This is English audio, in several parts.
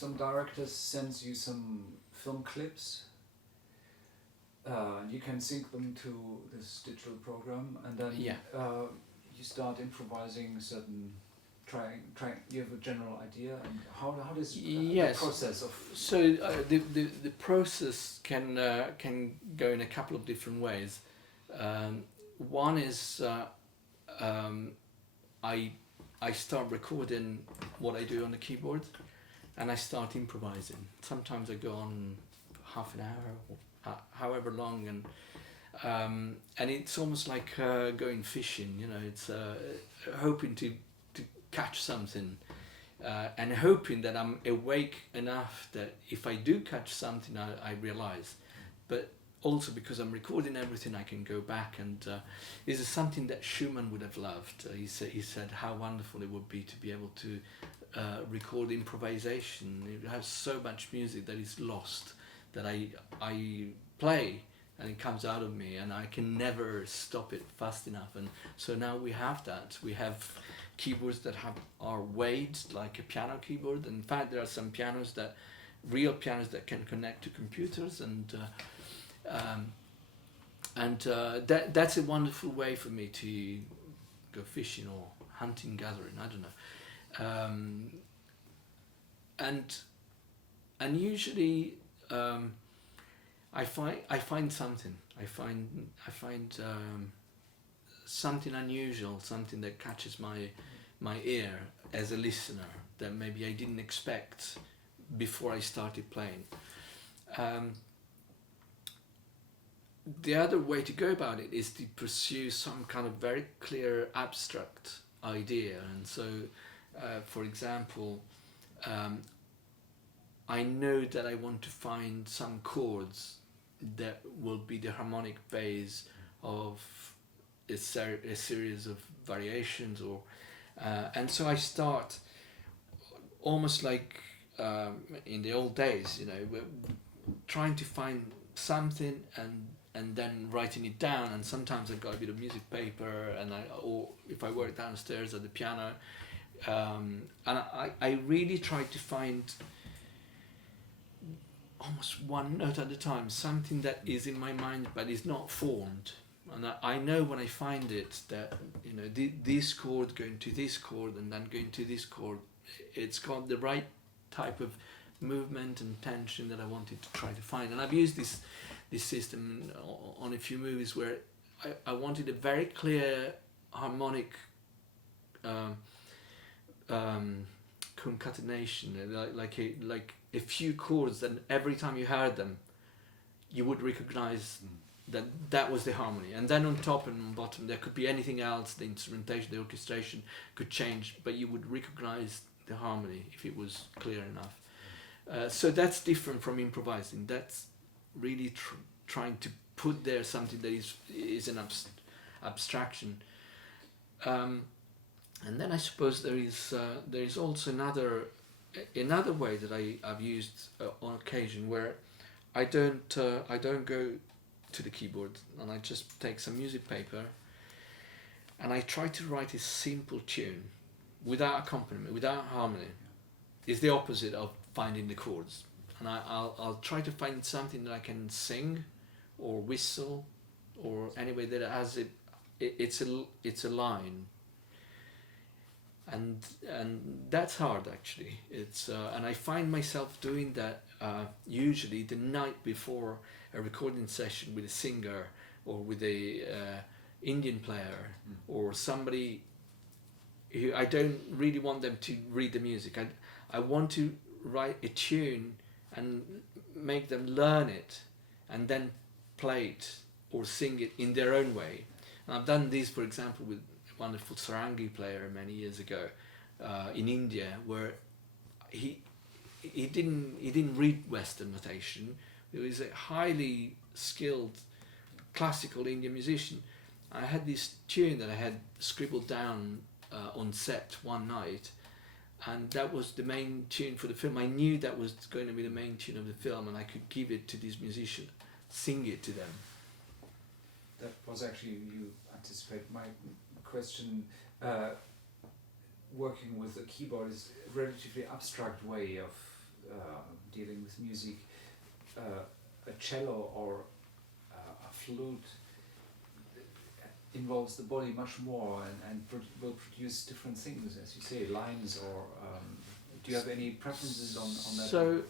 some directors sends you some film clips. You can sync them to this digital program, and then you start improvising certain. You have a general idea, and how does the process of. So the process can go in a couple of different ways. One is I start recording what I do on the keyboard, and I start improvising. Sometimes I go on half an hour, or however long, and it's almost like going fishing. You know, it's hoping to catch something, and hoping that I'm awake enough that if I do catch something, I realize. But also because I'm recording everything, I can go back, and this is something that Schumann would have loved. He said how wonderful it would be to be able to record improvisation. It has so much music that is lost, that I play and it comes out of me, and I can never stop it fast enough. And so now we have that. We have keyboards that are weighted like a piano keyboard. In fact, there are some real pianos that can connect to computers, and that's a wonderful way for me to go fishing or hunting, gathering. I don't know. And usually I find something. I find something unusual, something that catches my ear as a listener that maybe I didn't expect before I started playing. The other way to go about it is to pursue some kind of very clear abstract idea. And so, for example, I know that I want to find some chords that will be the harmonic base of a series of variations, and so I start almost like in the old days, you know, trying to find something and then writing it down. And sometimes I got a bit of music paper, or if I work downstairs at the piano, and I really try to find almost one note at a time, something that is in my mind but is not formed. And I know when I find it that, you know, this chord going to this chord and then going to this chord, it's got the right type of movement and tension that I wanted to try to find. And I've used this system on a few movies where I wanted a very clear harmonic concatenation, like a few chords, and every time you heard them, you would recognize that was the harmony. And then on top and on bottom, there could be anything else. The instrumentation, the orchestration could change, but you would recognize the harmony if it was clear enough. So that's different from improvising. That's really trying to put there something that is an abstraction. And then I suppose there is also another way that I've used on occasion, where I don't go to the keyboard, and I just take some music paper and I try to write a simple tune without accompaniment, without harmony. It's the opposite of finding the chords. And I'll try to find something that I can sing or whistle, or anyway that has it's a line. And that's hard, actually. It's and I find myself doing that usually the night before a recording session with a singer, or with a Indian player, or somebody who I don't really want them to read the music. I want to write a tune and make them learn it and then play it or sing it in their own way. And I've done this, for example, with a wonderful sarangi player many years ago in India, where he didn't read Western notation. He was a highly skilled classical Indian musician. I had this tune that I had scribbled down on set one night, and that was the main tune for the film. I knew that was going to be the main tune of the film, and I could give it to this musician, sing it to them. That was actually, you anticipate my question. Working with a keyboard is a relatively abstract way of dealing with music, a cello or a flute involves the body much more and will produce different things, as you say, lines or. Do you have any preferences on that? So,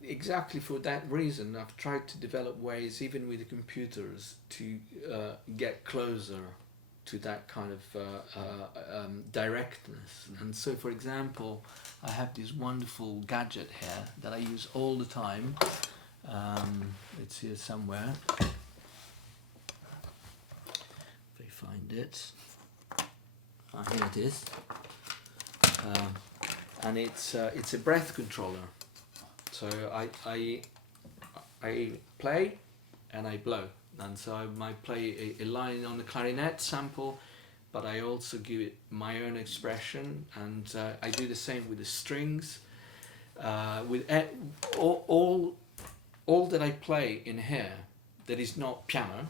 exactly for that reason, I've tried to develop ways, even with the computers, to get closer to that kind of directness. And so, for example, I have this wonderful gadget here that I use all the time. It's here somewhere. If I find it. Here it is. And it's a breath controller. So I play and I blow, and so I might play a line on the clarinet sample, but I also give it my own expression, and I do the same with the strings. With all that I play in here that is not piano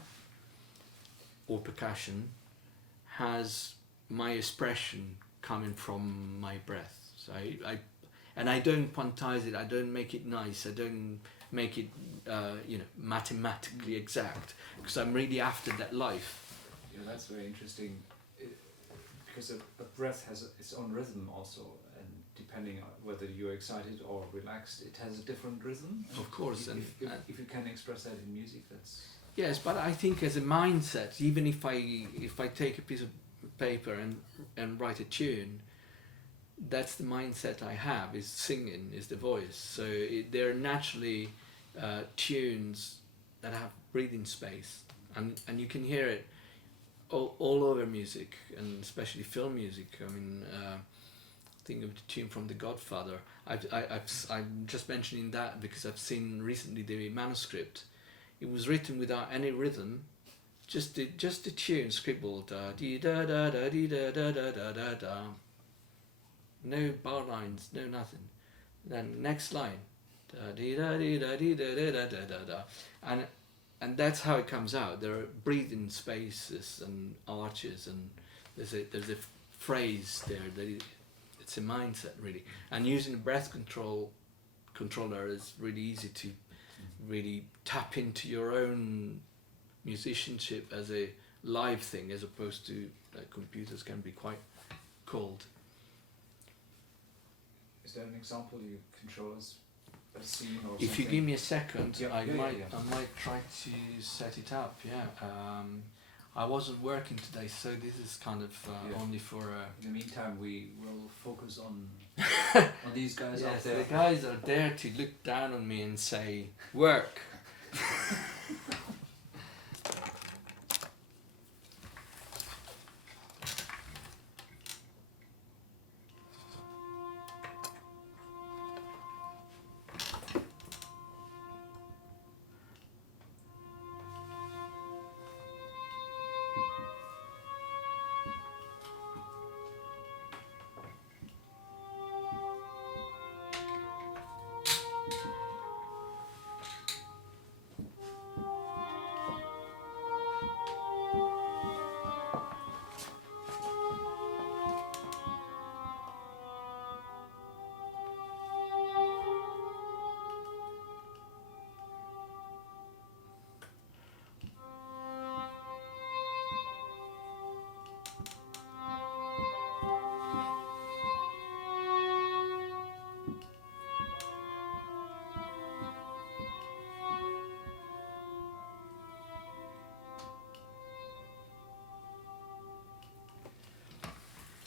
or percussion has my expression coming from my breath. So I don't quantize it. I don't make it nice. I don't make it, mathematically exact, because I'm really after that life. Yeah, that's very interesting. Because a breath has its own rhythm also, and depending on whether you're excited or relaxed, it has a different rhythm. Of course, if you can express that in music, that's. Yes, but I think as a mindset, even if I take a piece of paper and write a tune. That's the mindset I have, is singing, is the voice. So there are naturally tunes that have breathing space, and you can hear it all over music, and especially film music. I mean, think of the tune from The Godfather. I'm just mentioning that because I've seen recently the manuscript. It was written without any rhythm, just the tune scribbled, dee da da da dee da da da da da da. No bar lines, no nothing. Then next line, da dee da dee da dee da da da da da da, and that's how it comes out. There are breathing spaces and arches, and there's a phrase there that it's a mindset really. And using a breath controller is really easy to really tap into your own musicianship as a live thing, as opposed to computers can be quite cold. Is there an example you control as a scene or if something? you give me a second, I might try to set it up. Yeah. I wasn't working today, so this is kind of only for. In the meantime, we will focus on on these guys out yes, there. the guys are there to look down on me and say, "Work."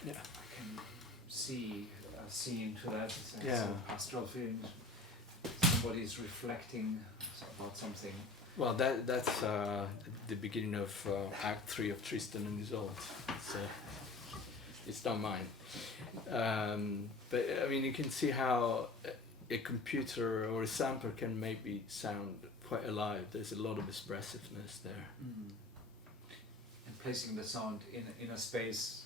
Yeah, I can see a scene to that. It's Yeah. some pastoral film. Somebody's reflecting about something. Well, that's the beginning of Act 3 of Tristan and Isolde. It's not mine. But I mean, you can see how a computer or a sampler can maybe sound quite alive. There's a lot of expressiveness there. Mm. And placing the sound in a space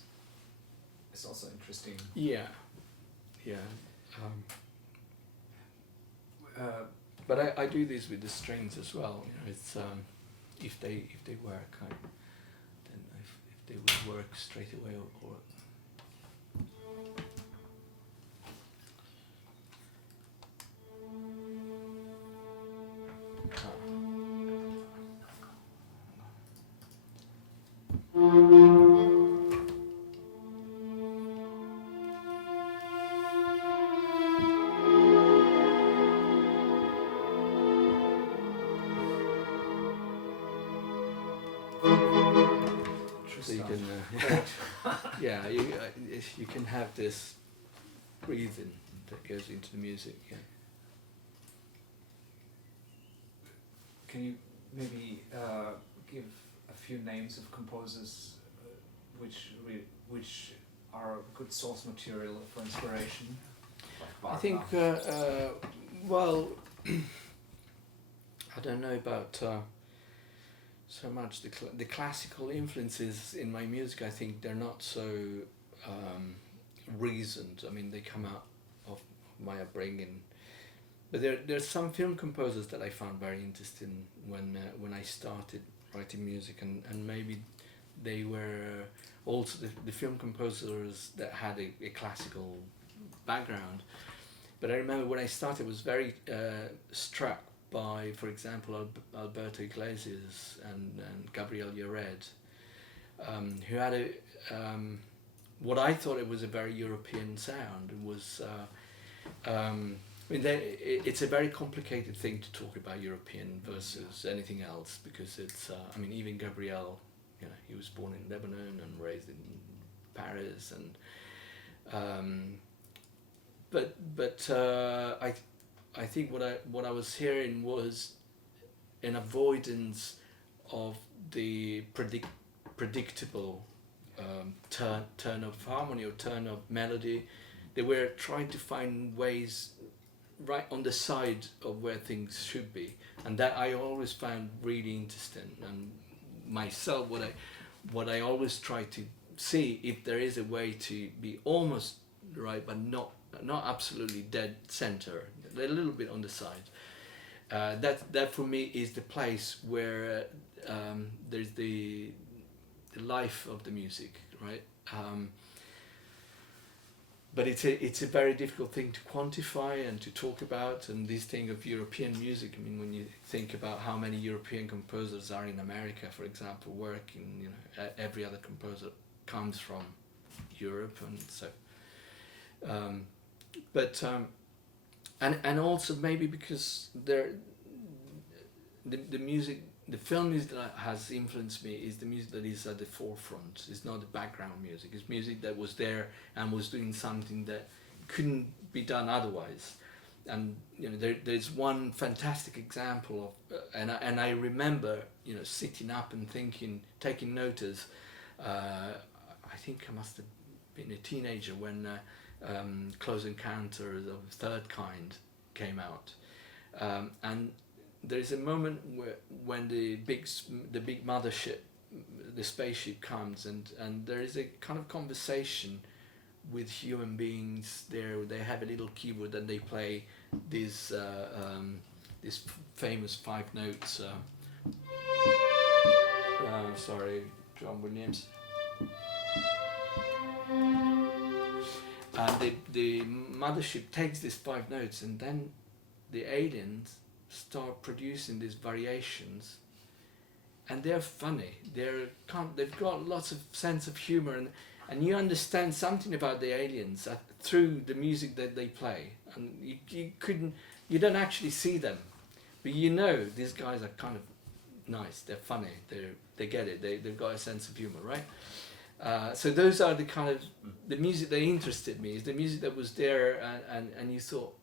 is also interesting. Yeah. But I do this with the strings as well. You know, it's if they work, then if they would work straight away or So you can, yeah, you can have this breathing that goes into the music. Yeah. Can you maybe give a few names of composers which are good source material for inspiration? I think, well, I don't know about so much the classical influences in my music. I think they're not so reasoned. I mean, they come out of my upbringing. But there's some film composers that I found very interesting when I started writing music, and maybe they were also the film composers that had a classical background. But I remember when I started, I was very struck by, for example, Alberto Iglesias and Gabriel Yared, who had what I thought it was a very European sound. It was, I mean, it's a very complicated thing to talk about European versus anything else, because it's, I mean, even Gabriel, you know, he was born in Lebanon and raised in Paris, and I think what I was hearing was an avoidance of the predictable turn of harmony or turn of melody. They were trying to find ways right on the side of where things should be, and that I always found really interesting. And myself, what I always try to see if there is a way to be almost right, but not absolutely dead center, a little bit on the side. That for me is the place where there's the life of the music, right? But it's a very difficult thing to quantify and to talk about. And this thing of European music, I mean, when you think about how many European composers are in America, for example, working, you know, every other composer comes from Europe, and so. And also maybe because the music, the film music that has influenced me is the music that is at the forefront. It's not the background music. It's music that was there and was doing something that couldn't be done otherwise. And you know, there's one fantastic example of, and I remember, you know, sitting up and thinking, taking notice. I think I must have been a teenager when Close Encounters of the Third Kind came out, and there is a moment when the big mothership, the spaceship comes, and there is a kind of conversation with human beings there. They have a little keyboard and they play these this famous 5 notes. Sorry, John Williams. And the mothership takes these 5 notes, and then the aliens start producing these variations, and they're funny. They've got lots of sense of humor, and you understand something about the aliens through the music that they play. And you don't actually see them, but you know these guys are kind of nice. They're funny. They get it. They've got a sense of humor, right? So those are the kind of the music that interested me. Is the music that was there, and you thought,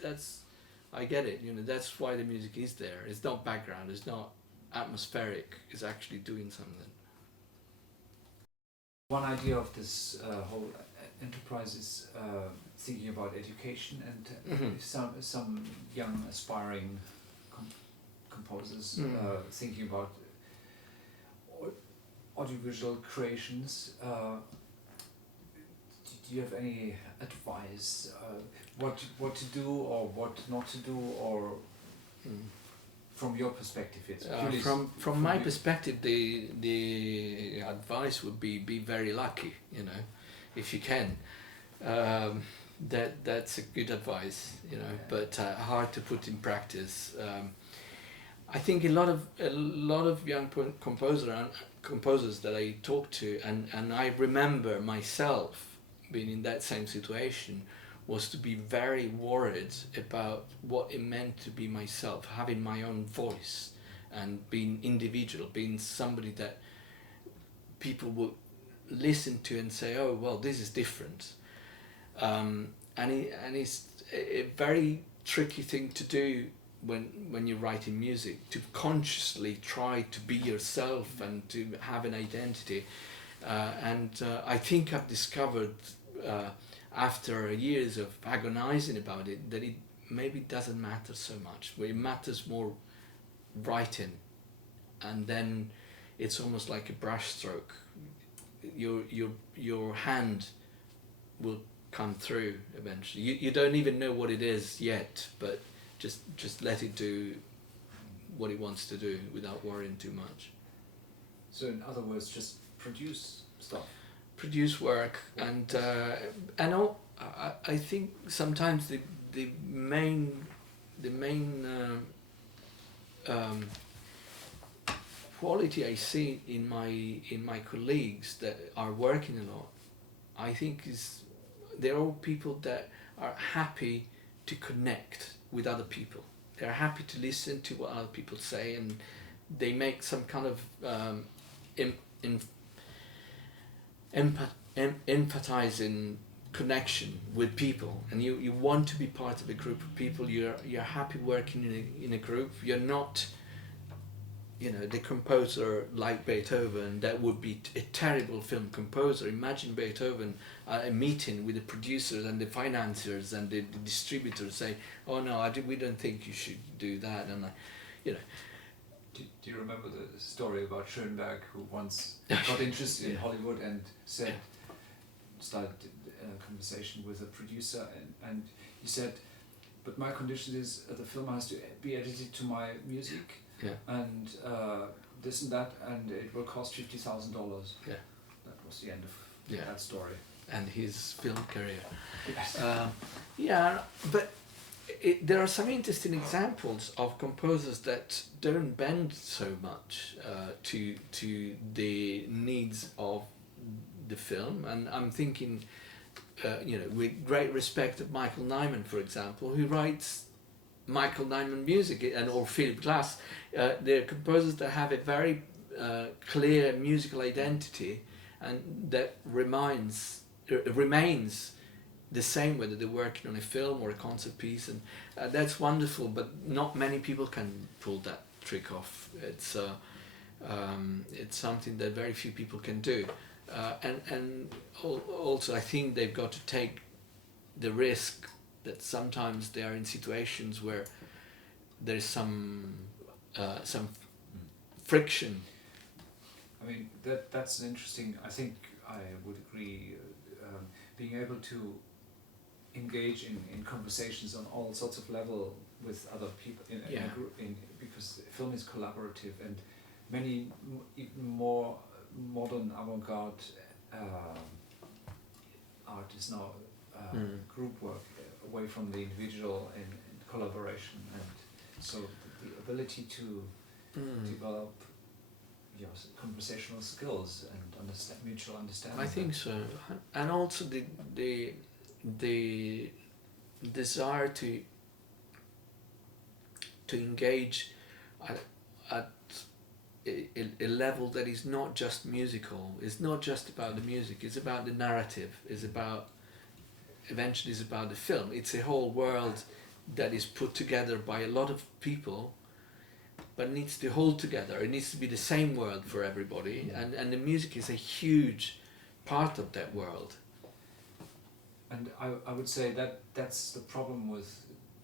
that's, I get it. You know, that's why the music is there. It's not background. It's not atmospheric. It's actually doing something. One idea of this whole enterprise is thinking about education, and some young aspiring composers thinking about audiovisual creations. Do you have any advice? What to do or what not to do, or from your perspective? It's from my perspective, the advice would be very lucky. You know, if you can. That's a good advice. You know, but hard to put in practice. I think a lot of young composers that I talk to, and I remember myself being in that same situation, was to be very worried about what it meant to be myself, having my own voice and being individual, being somebody that people would listen to and say, oh well, this is different, and it's a very tricky thing to do when you're writing music, to consciously try to be yourself and to have an identity. I think I've discovered after years of agonizing about it that it maybe doesn't matter so much. Where it matters more writing, and then it's almost like a brushstroke. Your hand will come through eventually. You don't even know what it is yet, but just let it do what it wants to do without worrying too much. So in other words, just produce stuff. Produce work, and I think sometimes the main quality I see in my colleagues that are working a lot, I think is they're all people that are happy to connect with other people. They're happy to listen to what other people say, and they make some kind of empathizing connection with people, and you want to be part of a group of people. You're happy working in a group. You're not, the composer like Beethoven. That would be a terrible film composer. Imagine Beethoven a meeting with the producers and the financiers and the distributors, say, oh no, we don't think you should do that, and Do you remember the story about Schoenberg, who once got interested in Hollywood and started a conversation with a producer, and he said, but my condition is the film has to be edited to my music, and this and that, and it will cost $50,000. Yeah. That was the end of that story. And his film career. Yes. But there are some interesting examples of composers that don't bend so much to the needs of the film, and I'm thinking, with great respect of Michael Nyman, for example, who writes Michael Nyman music, or Philip Glass. They're composers that have a very clear musical identity, and that remains the same whether they're working on a film or a concert piece, and that's wonderful. But not many people can pull that trick off. It's something that very few people can do, and also I think they've got to take the risk that sometimes they are in situations where there's some friction. I mean, that's an interesting. I think I would agree. Being able to engage in conversations on all sorts of level with other people in a group, because film is collaborative, and many even more modern avant-garde art is now group work, away from the individual and collaboration, and so the ability to develop conversational skills and mutual understanding. I think so, and also the desire to engage at a level that is not just musical. It's not just about the music. It's about the narrative. Eventually it's about the film. It's a whole world that is put together by a lot of people, but it needs to hold together. It needs to be the same world for everybody, and the music is a huge part of that world. And I would say that that's the problem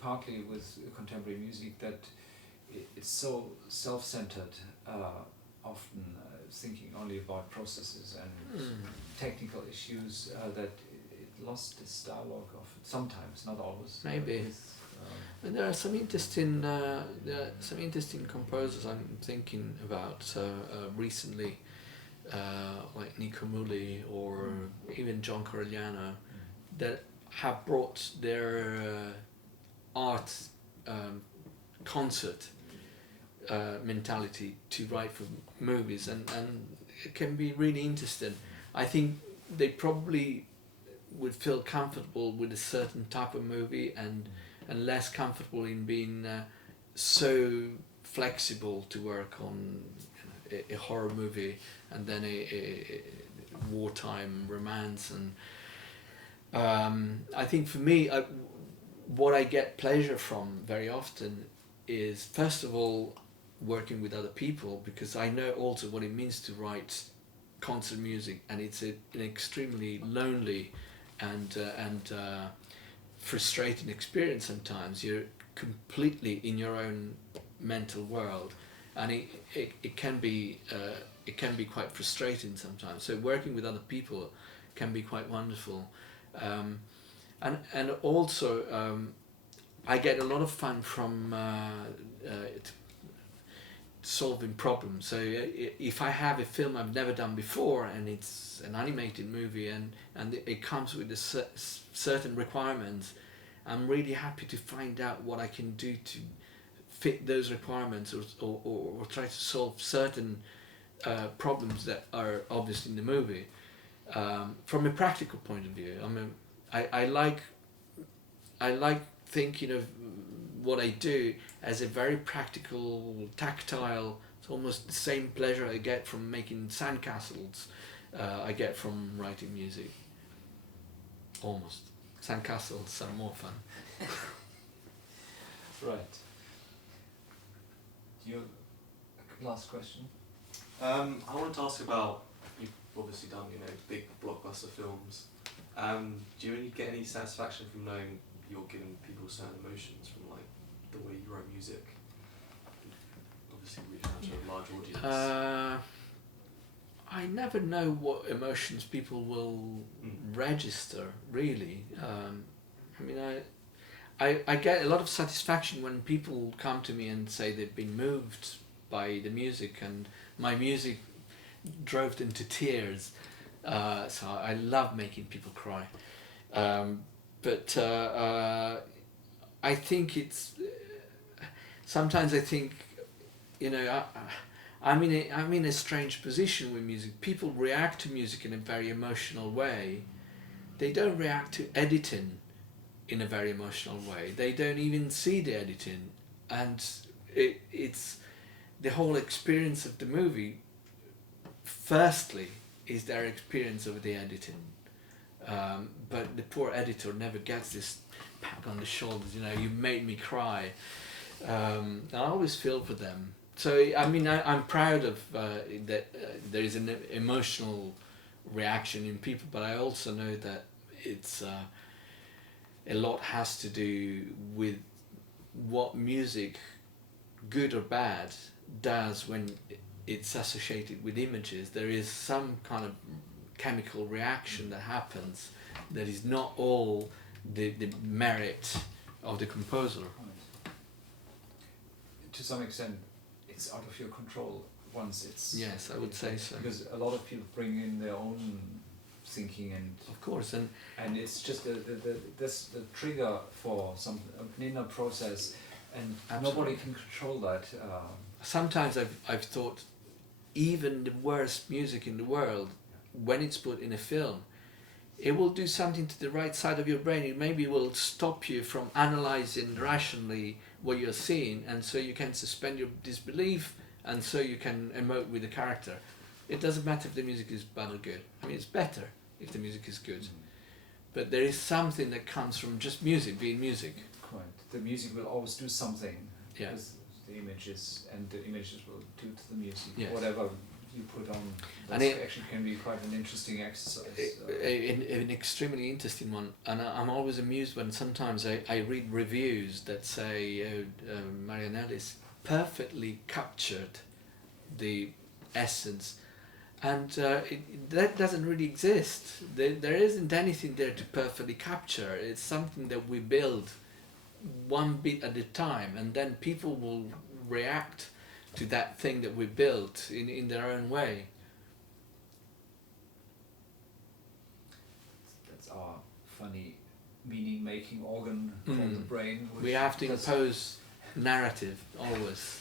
partly with contemporary music, that it's so self-centered, often thinking only about processes and technical issues, that it lost this dialogue of sometimes, not always. Maybe. And there are some interesting composers I'm thinking about recently, like Nico Muhly or even John Corigliano, that have brought their art concert mentality to write for movies, and it can be really interesting. I think they probably would feel comfortable with a certain type of movie and less comfortable in being so flexible to work on a horror movie and then a wartime romance. And I think for me, what I get pleasure from very often is, first of all, working with other people, because I know also what it means to write concert music, and it's an extremely lonely and frustrating experience sometimes. You're completely in your own mental world, and it can be quite frustrating sometimes. So working with other people can be quite wonderful, and also I get a lot of fun from solving problems. So if I have a film I've never done before and it's an animated movie and it comes with a certain requirements, I'm really happy to find out what I can do to fit those requirements, or try to solve certain problems that are obvious in the movie. From a practical point of view, I like thinking of what I do as a very practical, tactile. It's almost the same pleasure I get from making sandcastles I get from writing music. Almost. Sandcastles are more fun. Right. Your last question? I wanted to ask about, you've obviously done, big blockbuster films. Do you really get any satisfaction from knowing you're giving people certain emotions from like the way you write music? Obviously reaching out to a large audience. I never know what emotions people will register, really. I get a lot of satisfaction when people come to me and say they've been moved by the music, and my music drove them to tears. So I love making people cry. But I think it's... Sometimes I think, I'm in a strange position with music. People react to music in a very emotional way. They don't react to editing in a very emotional way. They don't even see the editing, and it's the whole experience of the movie. Firstly, is their experience of the editing, but the poor editor never gets this pat on the shoulders. You made me cry. I always feel for them. So I'm proud of that. There is an emotional reaction in people, but I also know that it's a lot has to do with what music, good or bad, does when it's associated with images. There is some kind of chemical reaction that happens that is not all the merit of the composer. To some extent, it's out of your control once it's... Yes, I would say so. Because a lot of people bring in their own thinking, and of course, and it's just the trigger for an inner process, and absolutely. Nobody can control that. Sometimes I've thought even the worst music in the world, when it's put in a film, it will do something to the right side of your brain. It maybe will stop you from analysing rationally what you're seeing, and so you can suspend your disbelief, and so you can emote with the character. It doesn't matter if the music is bad or good. It's better if the music is good. But there is something that comes from just music being music. Quite. The music will always do something. Yeah. With the images, and the images will do to the music. Yes. Whatever you put on. And That actually can be quite an interesting exercise. An extremely interesting one. And I'm always amused when sometimes I read reviews that say Marianelli's perfectly captured the essence, and that doesn't really exist. There isn't anything there to perfectly capture. It's something that we build one bit at a time, and then people will react to that thing that we built in their own way. That's our funny meaning-making organ called the brain. We have to impose narrative always.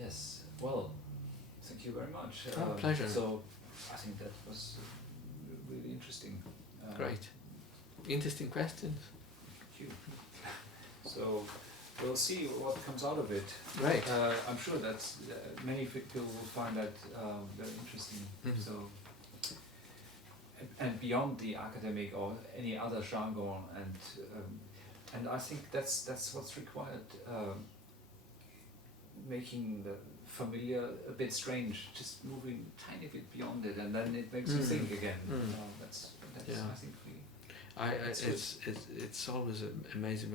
Yes. Well, thank you very much. Pleasure. So I think that was really interesting. Great. Interesting questions. Thank you. So we'll see what comes out of it. Right. I'm sure that's many people will find that very interesting. Mhm. So, and beyond the academic or any other jargon, and I think that's what's required. Making the familiar a bit strange, just moving a tiny bit beyond it, and then it makes you think again. That's Yeah. I think we. It's always amazing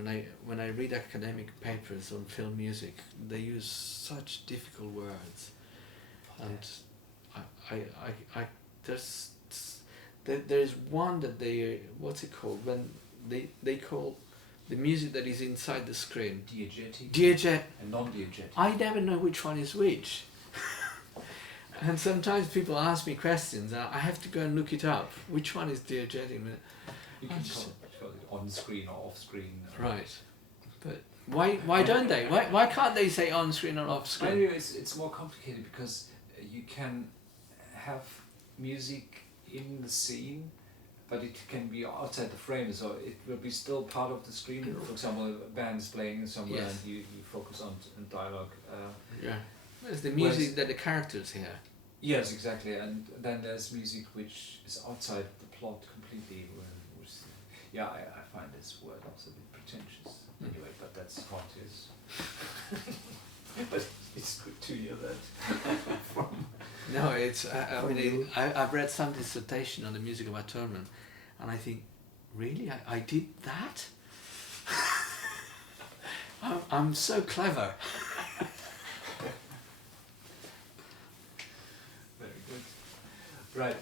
when I read academic papers on film music. They use such difficult words, and I there's one that they, what's it called, when they call the music that is inside the screen diegetic and non-diegetic. I never know which one is which. And sometimes people ask me questions and I have to go and look it up. Which one is diegetic? You can call it on screen or off screen. Right. But why don't they? Why can't they say on screen or off screen? Anyway, it's more complicated because you can have music in the scene, but it can be outside the frame, so it will be still part of the screen. For example, a band is playing somewhere, Yes. and you focus on dialogue. Yeah. There's the music that the characters hear. Yes, exactly. And then there's music which is outside the plot completely. I find this word also a bit pretentious. Anyway, but that's how it is. But it's good to hear that from. No, it's. I've read some dissertation on the music of atonement, and I think, really, I did that. I'm so clever. Very good. Right.